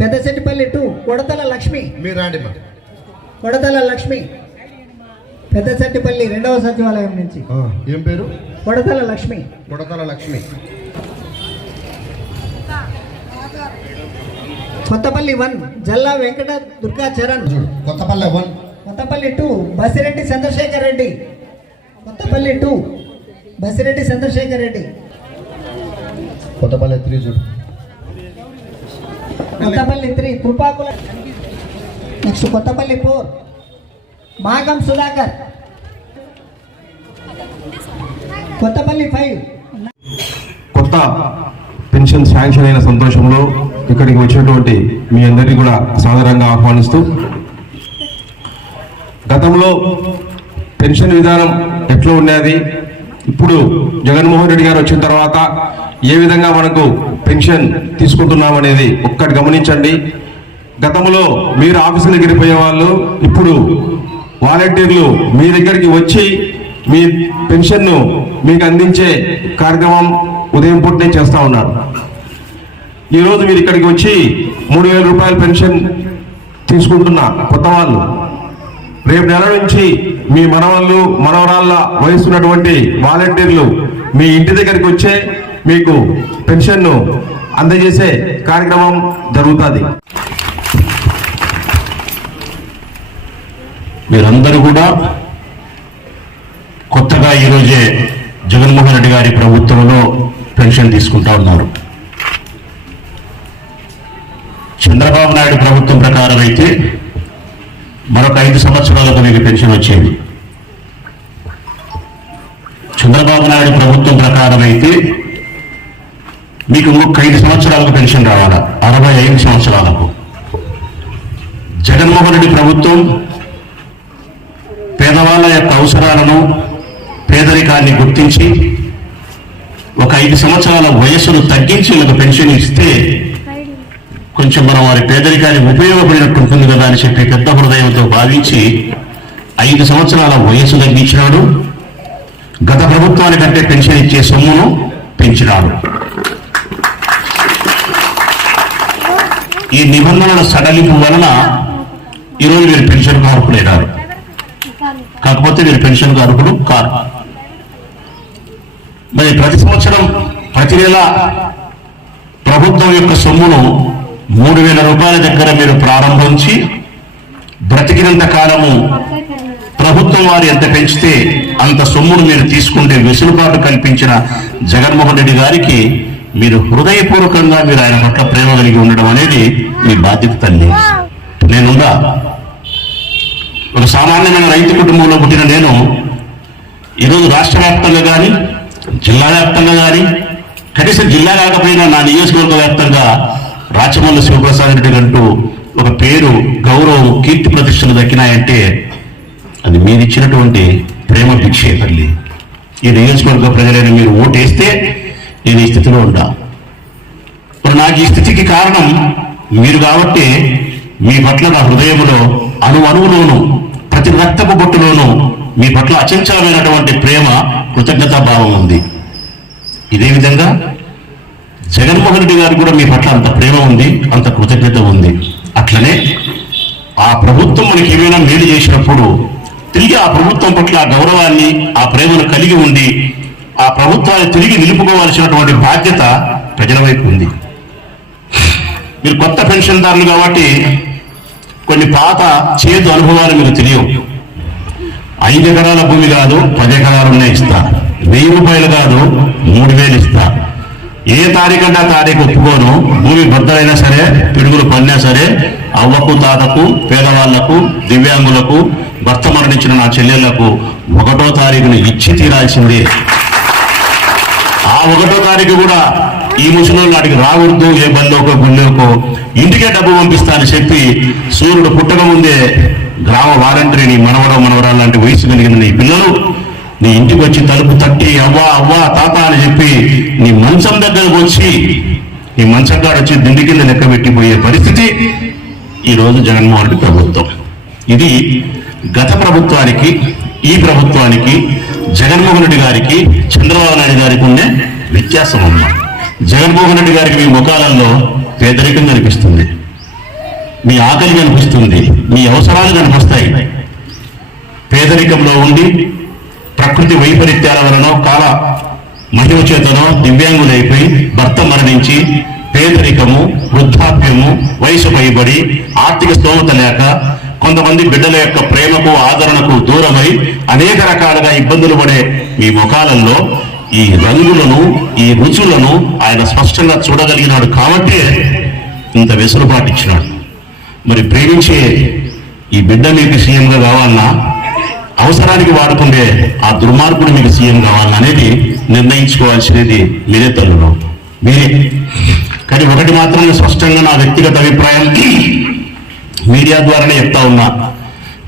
పెద్దశెట్టిపల్లి two కొడతల Lakshmi. మీరు రాండి మా. కొడతల లక్ష్మి. పెద్దశెట్టిపల్లి రెండవ సచివాలయం నుంచి. ఏం పేరు? కొడతల లక్ష్మి. కొడతల లక్ష్మి. కొత్తపల్లి వన్ జల్లా వెంకట దుర్గా చరణ్. చూడు Kothapalle one. Kothapalli two Basireddy Chandrasekhar Reddy. Kothapalli two Basireddy Chandrasekhar Reddy. Kothapalle three చూడు. Kothapalli three Krupakula next Kothapalli four. Magam Sudhakar. Kothapalli five. కొత్త పెన్షన్ శాంక్షన్ అయిన సంతోషంలో ఇక్కడికి వచ్చినటువంటి మీ అందరినీ కూడా సాధారణంగా ఆహ్వానిస్తూ గతంలో పెన్షన్ విధానం ఎట్లా ఉన్నది ఇప్పుడు జగన్మోహన్ రెడ్డి గారు వచ్చిన తర్వాత ఏ విధంగా మనకు పెన్షన్ తీసుకుంటున్నాం అనేది ఒక్కటి గమనించండి. గతంలో మీరు ఆఫీసుల దగ్గరికి పోయే వాళ్ళు ఇప్పుడు వాలంటీర్లు మీ దగ్గరికి వచ్చి మీ పెన్షన్ను మీకు అందించే కార్యక్రమం ఉదయం పూటనే చేస్తా ఉన్నారు. ఈరోజు మీరు ఇక్కడికి వచ్చి మూడు వేల రూపాయల పెన్షన్ తీసుకుంటున్న కొత్త వాళ్ళు రేపు నెల నుంచి మీ మనవాళ్ళు మనవరాళ్ళ వయసున్నటువంటి వాలంటీర్లు మీ ఇంటి దగ్గరికి వచ్చే మీకు పెన్షన్ను అందజేసే కార్యక్రమం జరుగుతుంది. మీరందరూ కూడా కొత్తగా ఈరోజే జగన్మోహన్ రెడ్డి గారి ప్రభుత్వంలో పెన్షన్ తీసుకుంటా ఉన్నారు. చంద్రబాబు నాయుడు ప్రభుత్వం ప్రకారం అయితే మరొక ఐదు సంవత్సరాలకు మీకు పెన్షన్ వచ్చేది. చంద్రబాబు నాయుడు ప్రభుత్వం ప్రకారం అయితే మీకు ఇంకొక ఐదు సంవత్సరాలకు పెన్షన్ రావాలా? అరవై ఐదు సంవత్సరాలకు. జగన్మోహన్ రెడ్డి ప్రభుత్వం పేదవాళ్ళ యొక్క అవసరాలను పేదరికాన్ని గుర్తించి ఒక ఐదు సంవత్సరాల వయస్సును తగ్గించి వీళ్ళకి పెన్షన్ ఇస్తే కొంచెం మనం వారి పేదరికానికి ఉపయోగపడినట్టు ఉంటుంది కదా అని చెప్పి పెద్ద హృదయంతో భావించి ఐదు సంవత్సరాల వయస్సు తగ్గించినాడు. గత ప్రభుత్వానికంటే పెన్షన్ ఇచ్చే సొమ్మును పెంచినాడు. ఈ నిబంధనల సడలింపు వలన ఈరోజు మీరు పెన్షన్ అర్హులైనారు కాకపోతే మీరు పెన్షన్ అర్హులు కారు. మరి ప్రతి సంవత్సరం ప్రతి నెల ప్రభుత్వం యొక్క సొమ్మును మూడు వేల రూపాయల దగ్గర మీరు ప్రారంభించి బ్రతికినంత కాలము ప్రభుత్వం వారు ఎంత పెంచితే అంత సొమ్మును మీరు తీసుకుంటే వెసులుబాటు కల్పించిన జగన్మోహన్ రెడ్డి గారికి మీరు హృదయపూర్వకంగా మీరు ఆయన పట్ల ప్రేమ కలిగి ఉండడం అనేది మీ బాధ్యత తల్లి నేనుందా? ఒక సామాన్యమైన రైతు కుటుంబంలో పుట్టిన నేను ఈరోజు రాష్ట్ర వ్యాప్తంగా కానీ జిల్లా వ్యాప్తంగా కానీ కనీసం జిల్లా కాకపోయినా నా నియోజకవర్గ వ్యాప్తంగా రాచమల్లి శివప్రసాద్ రెడ్డి అంటూ ఒక పేరు గౌరవం కీర్తి ప్రతిష్టలు దక్కినాయంటే అది మీరిచ్చినటువంటి ప్రేమ భిక్షే తల్లి. ఈ నియోజకవర్గ ప్రజలైన మీరు ఓటేస్తే నేను ఈ స్థితిలో ఉంటా మరి నాకు ఈ స్థితికి కారణం మీరు కాబట్టి మీ పట్ల నా హృదయంలో అణు అణువులోను ప్రతి రక్తపు బొట్టులోనూ మీ పట్ల అచంచలమైనటువంటి ప్రేమ కృతజ్ఞతా భావం ఉంది. ఇదే విధంగా జగన్మోహన్ రెడ్డి గారికి కూడా మీ పట్ల అంత ప్రేమ ఉంది అంత కృతజ్ఞత ఉంది. అట్లనే ఆ ప్రభుత్వం మనకి ఏమైనా మేలు చేసినప్పుడు తిరిగి ఆ ప్రభుత్వం పట్ల ఆ గౌరవాన్ని ఆ ప్రేమను కలిగి ఉండి ఆ ప్రభుత్వాన్ని తిరిగి నిలుపుకోవాల్సినటువంటి బాధ్యత ప్రజల వైపు ఉంది. మీరు కొత్త పెన్షన్దారులు కాబట్టి కొన్ని పాత చేదు అనుభవాలు మీకు తెలియవు. ఐదు ఎకరాల భూమి కాదు పది ఎకరాలున్నా ఇస్తా. వెయ్యి రూపాయలు కాదు మూడు వేలు ఇస్తా. ఏ తారీఖంటే ఆ తారీఖు ఒప్పుకోను భూమి భద్రైనా సరే పిడుగులు పడినా సరే అవ్వకు తాతకు పేదవాళ్ళకు దివ్యాంగులకు భర్త మరణించిన నా చెల్లెళ్ళకు ఒకటో తారీఖును ఇచ్చి తీరాల్సిందే. ఒకటో తారీఖు కూడా ఈ ముసలి నాటికి రాకూడదు ఏ బల్లోకో గుళ్ళోకో ఇంటికే డబ్బు పంపిస్తానని చెప్పి సూర్యుడు పుట్టక ముందే గ్రామ వాలంటరీ నీ మనవడం మనవరాలు లాంటి వయసు కలిగిన నీ పిల్లలు నీ ఇంటికి వచ్చి తలుపు తట్టి అవ్వా అవ్వా తాత అని చెప్పి నీ మంచం దగ్గరకు వచ్చి నీ మంచం కాడ వచ్చి దిండి కింద లెక్క పెట్టిపోయే పరిస్థితి ఈ రోజు జగన్మోహన్ రెడ్డి ప్రభుత్వం. ఇది గత ప్రభుత్వానికి ఈ ప్రభుత్వానికి జగన్మోహన్ రెడ్డి గారికి చంద్రబాబు నాయుడు గారికి ఉండే వ్యత్యాసం అమ్మ. జగన్మోహన్ రెడ్డి గారికి మీ ముఖాలలో పేదరికం కనిపిస్తుంది. మీ ఆకలి కనిపిస్తుంది. మీ అవసరాలు కనిపిస్తాయి. పేదరికంలో ఉండి ప్రకృతి వైపరీత్యాల వలన కాల మహిమ చేతనో దివ్యాంగులైపోయి భర్త మరణించి పేదరికము వృద్ధాప్యము వయసు పైబడి ఆర్థిక స్తోమత లేక కొంతమంది బిడ్డల యొక్క ప్రేమకు ఆదరణకు దూరమై అనేక రకాలుగా ఇబ్బందులు పడే మీ ముఖాలలో ఈ రంగులను ఈ రుచులను ఆయన స్పష్టంగా చూడగలిగినాడు కాబట్టే ఇంత వెసులుబాటు ఇచ్చినాడు. మరి ప్రేమించే ఈ బిడ్డ మీకు సీఎంగా కావాలన్నా అవసరానికి వాడుకుండే ఆ దుర్మార్గుడు మీకు సీఎం కావాలన్నా అనేది నిర్ణయించుకోవాల్సినది మీరే తల్లులు. మీరే. కానీ ఒకటి మాత్రం స్పష్టంగా నా వ్యక్తిగత అభిప్రాయం. మీడియా ద్వారానే చెప్తా ఉన్నా.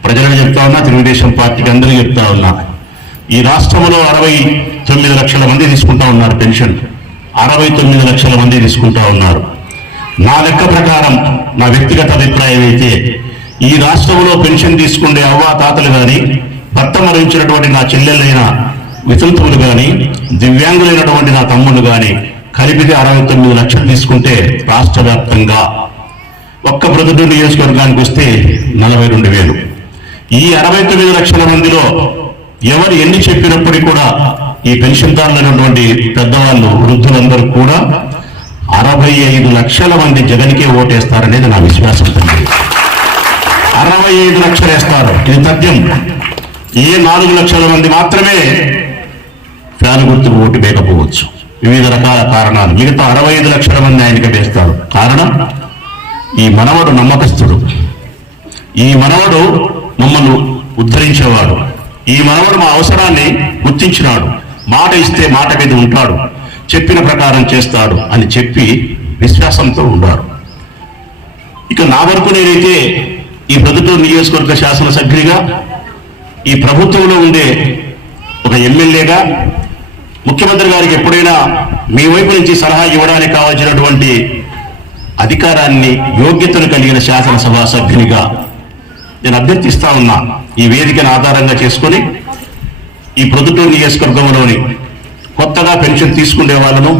ప్రజలకు చెప్తా ఉన్నా తెలుగుదేశం పార్టీకి అందరూ చెప్తా ఉన్నా. ఈ రాష్ట్రంలో అరవై తొమ్మిది లక్షల మంది తీసుకుంటా ఉన్నారు పెన్షన్. అరవై తొమ్మిది లక్షల మంది తీసుకుంటా ఉన్నారు. నా లెక్క ప్రకారం నా వ్యక్తిగత అభిప్రాయం అయితే ఈ రాష్ట్రంలో పెన్షన్ తీసుకునే అవ్వా తాతలు కానీ భర్త మరణించినటువంటి నా చెల్లెలైన వితంతువులు కానీ దివ్యాంగులైనటువంటి నా తమ్ముళ్ళు కానీ కలిపితే అరవై తొమ్మిది లక్షలు తీసుకుంటే రాష్ట్ర వ్యాప్తంగా ఒక్క ప్రొద్దుటూరు నియోజకవర్గానికి వస్తే నలభై రెండు వేలు. ఈ అరవై తొమ్మిది లక్షల మందిలో ఎవరు ఎన్ని చెప్పినప్పటికీ కూడా ఈ పెన్షన్దారులైనటువంటి పెద్దవాళ్ళు వృద్ధులందరూ కూడా అరవై ఐదు లక్షల మంది జగన్కే ఓటేస్తారనేది నా విశ్వాసం తండ్రి అరవై ఐదు లక్షలు వేస్తారు. ఇది తథ్యం. ఏ నాలుగు లక్షల మంది మాత్రమే ఫ్యాన్ గుర్తుకు ఓటు వేయకపోవచ్చు. వివిధ రకాల కారణాలు. మిగతా అరవై ఐదు లక్షల మంది ఆయనకి వేస్తారు. కారణం? ఈ మనవడు నమ్మకస్తుడు. ఈ మనవడు మమ్మల్ని ఉద్ధరించేవాడు. ఈ మనవడు మా అవసరాన్ని గుర్తించినాడు. మాట ఇస్తే మాట మీద ఉంటాడు. చెప్పిన ప్రకారం చేస్తాడు అని చెప్పి విశ్వాసంతో ఉన్నారు ఇక నా వరకు నేనైతే ఈ ప్రభుత్వ నియోజకవర్గ శాసనసభ్యునిగా ఈ ప్రభుత్వంలో ఉండే ఒక ఎమ్మెల్యేగా ముఖ్యమంత్రి గారికి ఎప్పుడైనా మీ వైపు నుంచి సలహా ఇవ్వడానికి కావాల్సినటువంటి అధికారాన్ని యోగ్యతను కలిగిన శాసనసభ సభ్యునిగా నేను అభ్యర్థిస్తా ఉన్నాను ఈ వేదికను ఆధారంగా చేసుకొని ఈ ప్రొద్దుటూరు నియోజకవర్గంలోని కొత్తగా పెన్షన్ తీసుకునే వాళ్ళను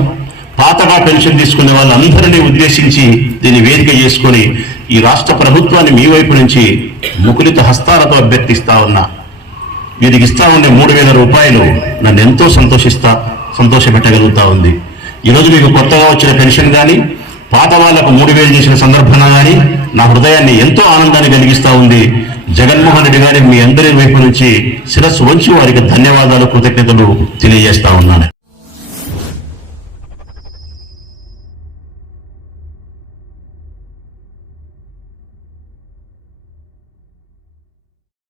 పాతగా పెన్షన్ తీసుకునే వాళ్ళందరినీ ఉద్దేశించి దీన్ని వేదిక చేసుకొని ఈ రాష్ట్ర ప్రభుత్వాన్ని మీ వైపు నుంచి ముకులిత హస్తాలతో అభ్యర్థిస్తా ఉన్నా. వీరికి ఇస్తా ఉండే మూడు వేల రూపాయలు నన్ను ఎంతో సంతోషిస్తా సంతోషపెట్టగలుగుతా ఉంది. ఈరోజు మీకు కొత్తగా వచ్చిన పెన్షన్ కానీ పాత వాళ్ళకు మూడు వేలు చేసిన సందర్భంగా కానీ నా హృదయాన్ని ఎంతో ఆనందాన్ని కలిగిస్తూ ఉంది. జగన్మోహన్ రెడ్డి గారి మీ అందరి వైపు నుంచి శిరస్సు వంచి వారికి ధన్యవాదాలు కృతజ్ఞతలు తెలియజేస్తా ఉన్నాను.